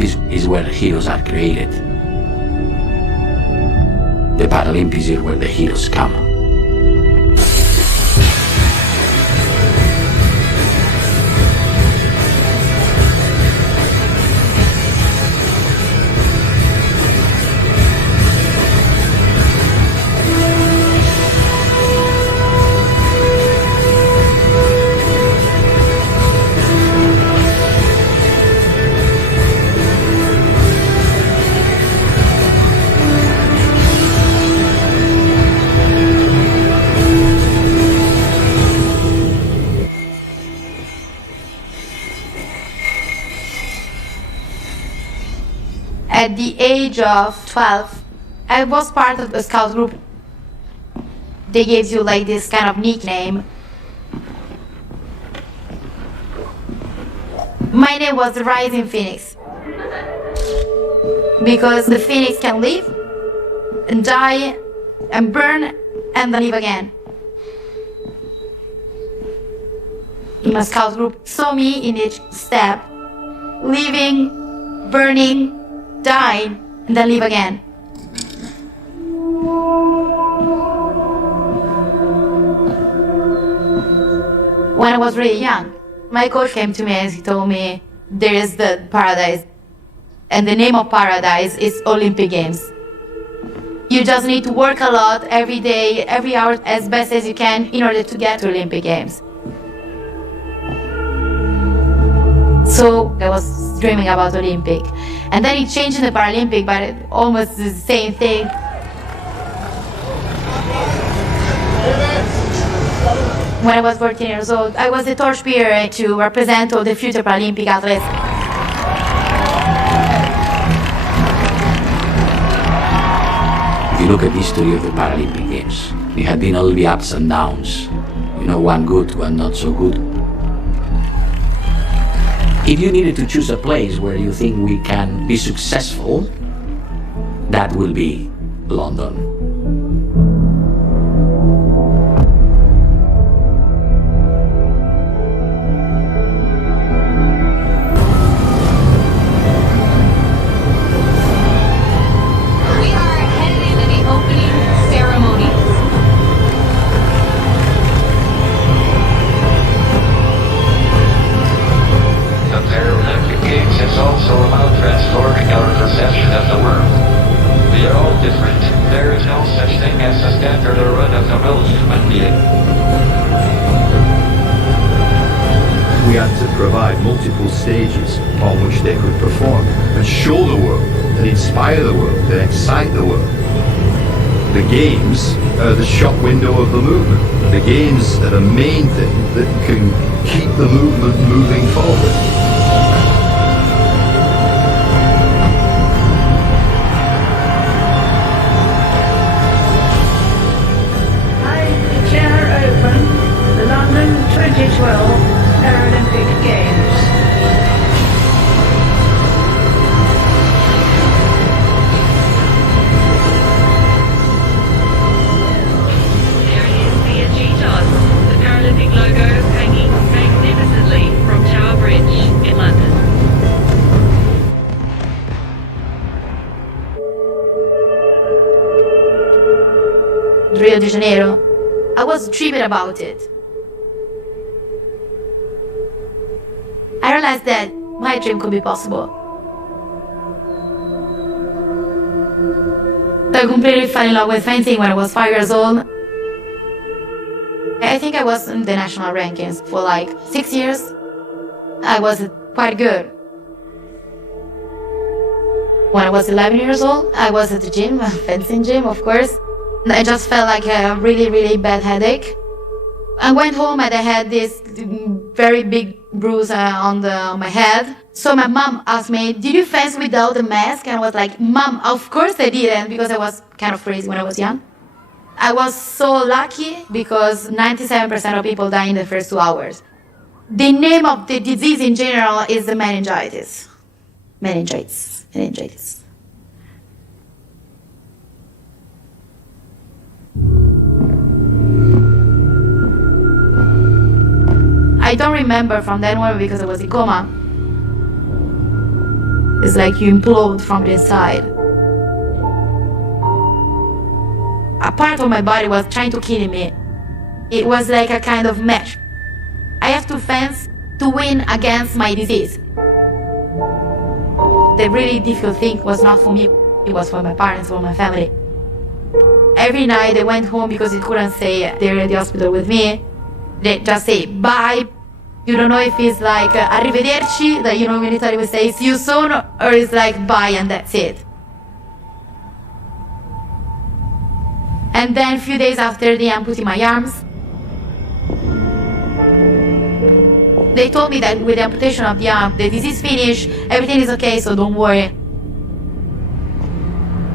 Olympics is where heroes are created. The Paralympics is where the heroes come. At the age of 12, I was part of the scout group. They gave you like this kind of nickname. My name was the Rising Phoenix. Because the phoenix can live and die and burn and then live again. My scout group saw me in each step, living, burning, dying, and then live again. When I was really young, my coach came to me and he told me there is the paradise, and the name of paradise is Olympic Games. You just need to work a lot every day, every hour as best as you can in order to get to Olympic Games. So I was dreaming about Olympic. And then it changed in the Paralympic, but it almost the same thing. When I was 14 years old, I was the torchbearer to represent all the future Paralympic athletes. If you look at the history of the Paralympic Games, it had been all the ups and downs. You know, one good, one not so good. If you needed to choose a place where you think we can be successful, that will be London. We had to provide multiple stages on which they could perform and show the world, and inspire the world, and excite the world. The games are the shop window of the movement. The games are the main thing that can keep the movement moving forward. I declare open the London 2012 Paralympic Games. There it is via G-Toss, the Paralympic logo hanging magnificently from Tower Bridge in London. Rio de Janeiro, I was dreaming about it. I realized that my dream could be possible. I completely fell in love with fencing when I was 5 years old. I think I was in the national rankings for like 6 years. I was quite good. When I was 11 years old, I was at the gym, a fencing gym, of course. I just felt like a really, really bad headache. I went home and I had this very big bruise on my head. So my mom asked me, did you fence without a mask? And I was like, Mom, of course I didn't, because I was kind of crazy when I was young. I was so lucky because 97% of people die in the first 2 hours. The name of the disease in general is the meningitis. Meningitis. I don't remember from that moment because I was in coma. It's like you implode from the inside. A part of my body was trying to kill me. It was like a kind of match. I have to fence to win against my disease. The really difficult thing was not for me, it was for my parents, for my family. Every night they went home because they couldn't stay there at the hospital with me. They just say bye. You don't know if it's like arrivederci, that in Italy we say see you soon, or it's like bye and that's it. And then a few days after they amputated my arms, they told me that with the amputation of the arm, the disease finished, everything is okay, so don't worry.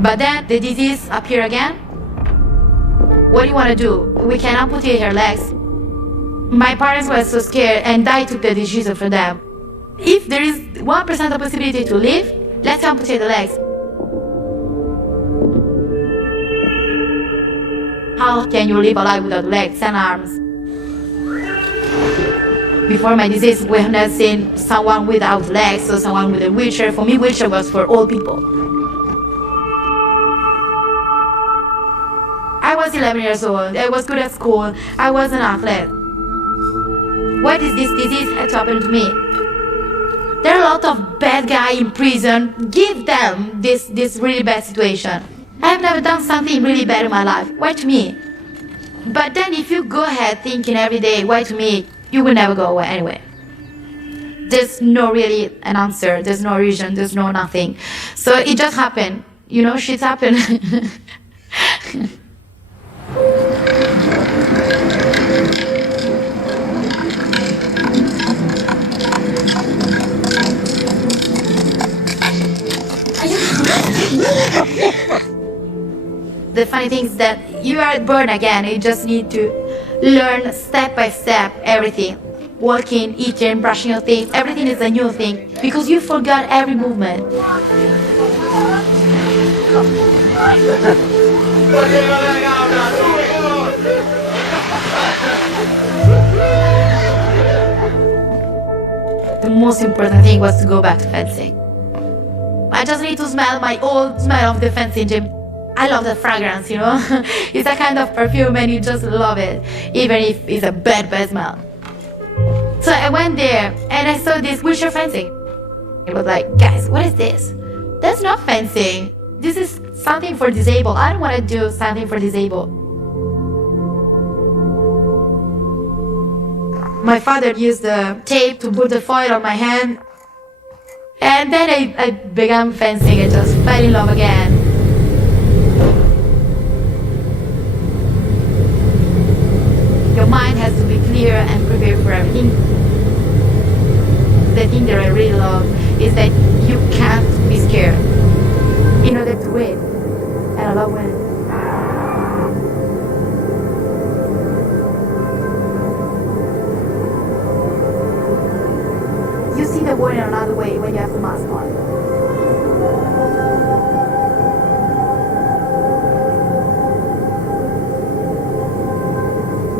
But then the disease appeared again. What do you want to do? We can amputate her legs. My parents were so scared and I took the decision for them. If there is 1% of possibility to live, let's amputate the legs. How can you live alive without legs and arms? Before my disease, we have not seen someone without legs or someone with a wheelchair. For me, wheelchair was for old people. I was 11 years old. I was good at school. I was an athlete. Why did this disease have to happen to me? There are a lot of bad guys in prison. Give them this really bad situation. I have never done something really bad in my life. Why to me? But then if you go ahead thinking every day, why to me, you will never go away anyway. There's no really an answer. There's no reason. There's no nothing. So it just happened. Shit happened. The funny thing is that you are born again. You just need to learn step by step everything. Walking, eating, brushing your teeth, everything is a new thing because you forgot every movement. The most important thing was to go back to fencing. I just need to smell my old smell of the fencing gym. I love the fragrance, It's a kind of perfume and you just love it, even if it's a bad smell. So I went there and I saw this wheelchair fencing. It was like, guys, what is this? That's not fencing. This is something for disabled. I don't want to do something for disabled. My father used the tape to put the foil on my hand. And then I began fencing. I just fell in love again. Your mind has to be clear and prepared for everything. The thing that I really love is that you can't be scared in order to win. And I love winning. You see the world in another way when you have the mask on.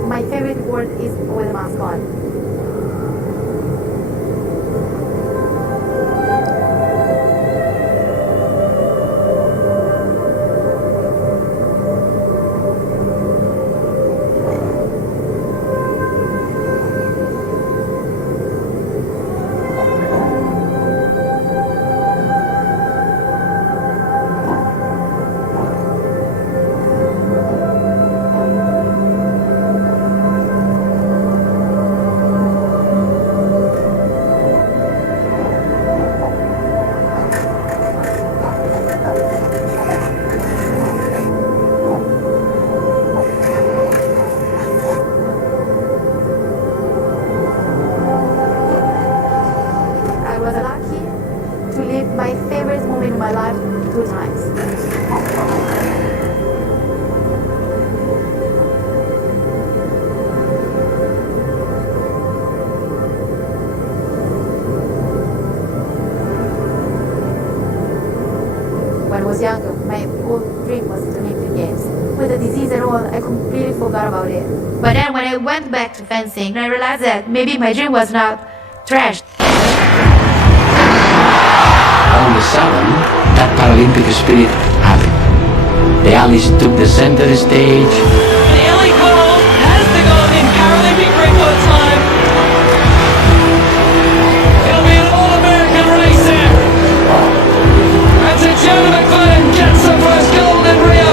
My favorite word is with a mask on. Younger, my whole dream was to make the games. With the disease and all, I completely forgot about it. But then when I went back to fencing, I realized that maybe my dream was not trashed. all of a sudden, that Paralympic spirit happened. The Alice took the center stage. The elite world has the golden Paralympic record time. It'll be an all-American race here. And to Joe McClellan gets the first gold in Rio.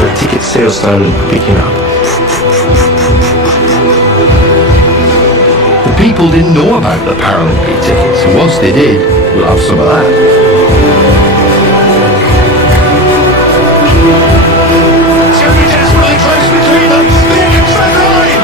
The ticket sales started picking up. The people didn't know about the Paralympic tickets, and once they did, we'll have some of that. It's going to be desperately close between them. Here comes that line.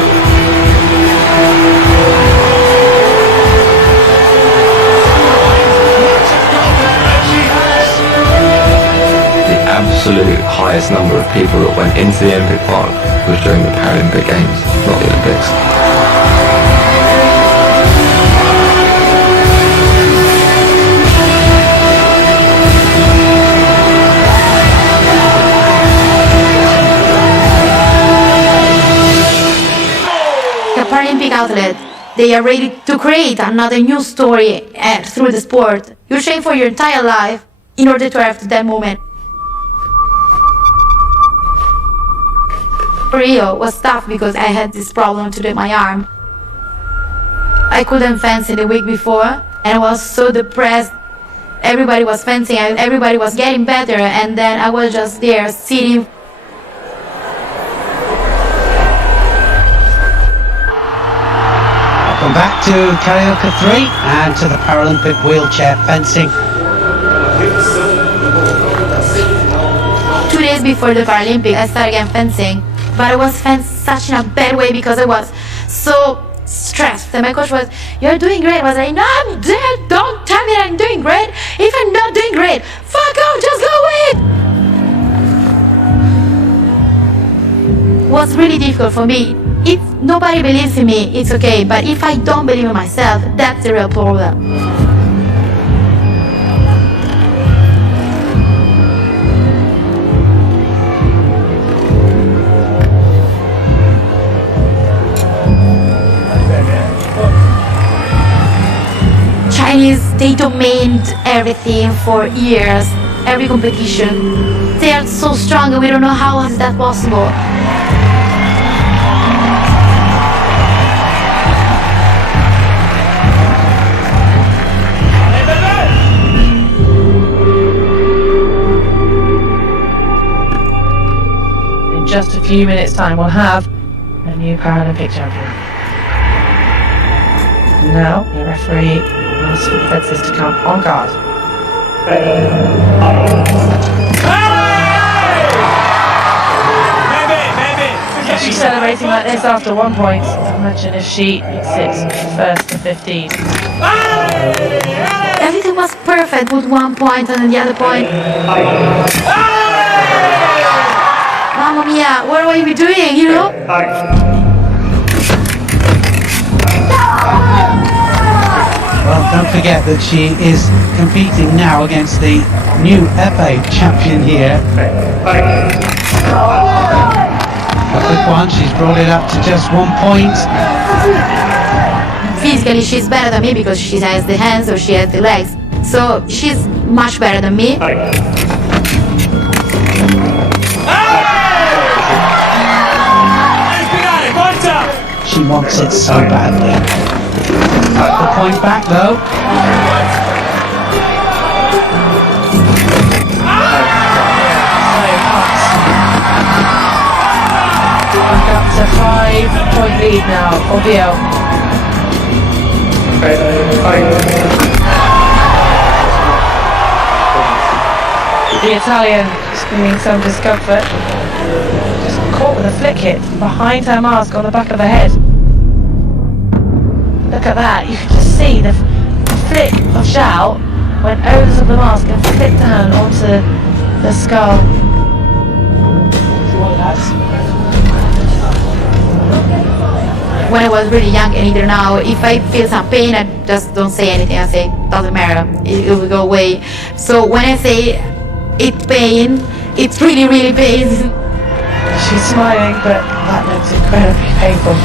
The absolute highest number of people that went into the Olympic Park was during the Paralympic Games, not the Olympics. The Paralympic outlet, they are ready to create another new story through the sport. You train for your entire life in order to arrive to that moment. Rio was tough because I had this problem to my arm. I couldn't fence in the week before and I was so depressed. Everybody was fencing, everybody was getting better, and then I was just there sitting. Welcome back to Karaoke 3 and to the Paralympic wheelchair fencing. 2 days before the Paralympics, I started again fencing, but I was fenced such in a bad way because I was so stressed. And my coach was, "You're doing great." I was like, "No, I'm dead. Don't tell me that I'm doing great. If I'm not doing great, fuck off, just go away." It was really difficult for me. If nobody believes in me, it's okay, but if I don't believe in myself, that's the real problem. Chinese, they dominate everything for years, every competition. They are so strong and we don't know how is that possible. In just a few minutes' time, we'll have a new Paralympic champion. Now, the referee asks for the fences to come on guard. She's celebrating like this after 1 point. Imagine if she exits first to 15. Everything was perfect with 1 point and then the other point. Mamma mia, what are we doing, you know? Well, don't forget that she is competing now against the new FA champion here. A quick one, she's brought it up to just 1 point. Physically, she's better than me because she has the hands or she has the legs. So she's much better than me. She wants it so badly. The point back though. Back up to 5-point lead now for Bio. The Italian screaming some discomfort. Just caught with a flick hit behind her mask on the back of the head. Look at that, you can just see the flick of Zhao went over the top of the mask and flicked down onto the skull. When I was really young and either now, if I feel some pain, I just don't say anything. I say, doesn't matter, it will go away. So when I say it's pain, it's really, really pain. She's smiling, but that looks incredibly painful.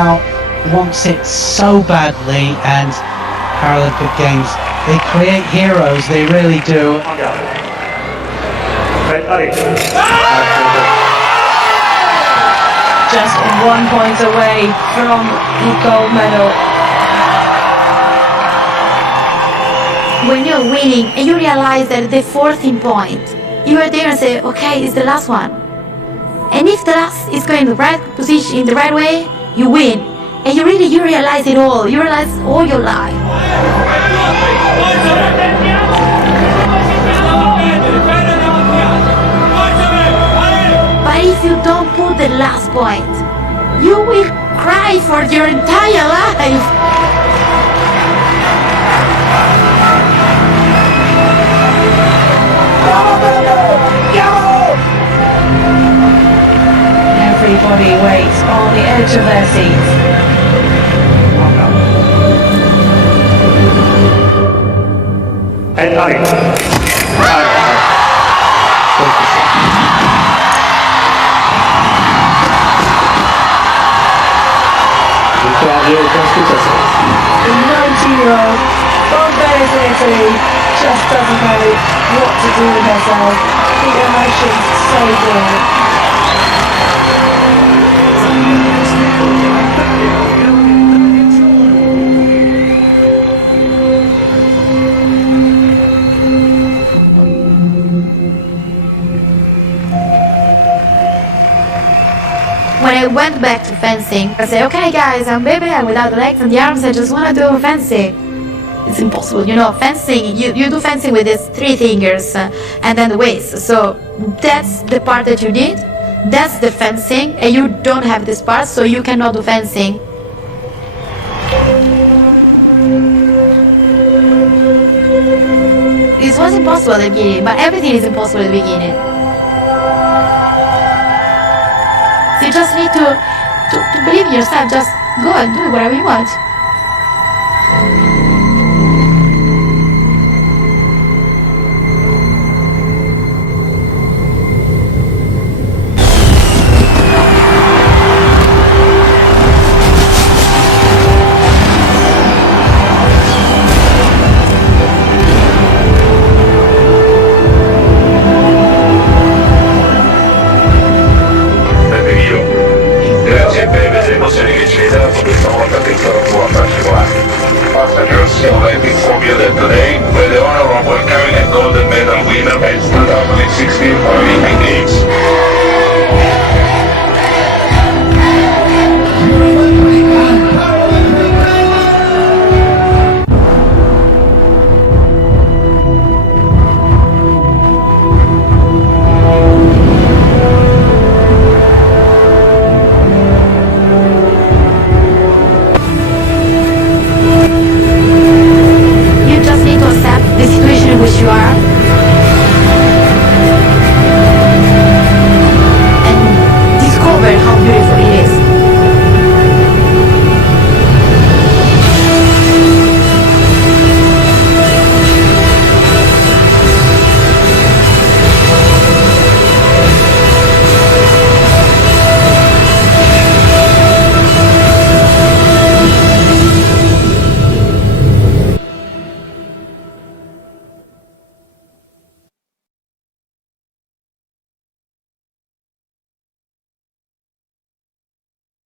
now wants it so badly, and Paralympic Games, they create heroes, they really do. Just 1 point away from the gold medal. When you're winning and you realize that the 14th point, you are there and say, okay, it's the last one. And if the last is going in the right position, in the right way, you win. And you realize it all. You realize all your life. But if you don't put the last point, you will cry for your entire life. Everybody waits on the edge of their seats. And The 19-year-old from Venice, Italy, just doesn't know what to do with herself. The emotions so good. When I went back to fencing, I said, okay guys, I'm baby, I'm without the legs and the arms, I just want to do fencing. It's impossible, you know, fencing, you do fencing with these 3 fingers and then the waist. So that's the part that you did, that's the fencing, and you don't have this part, so you cannot do fencing. This was impossible at the beginning, but everything is impossible at the beginning. So you just need to believe in yourself, just go and do whatever you want. Passengers still waiting for you at the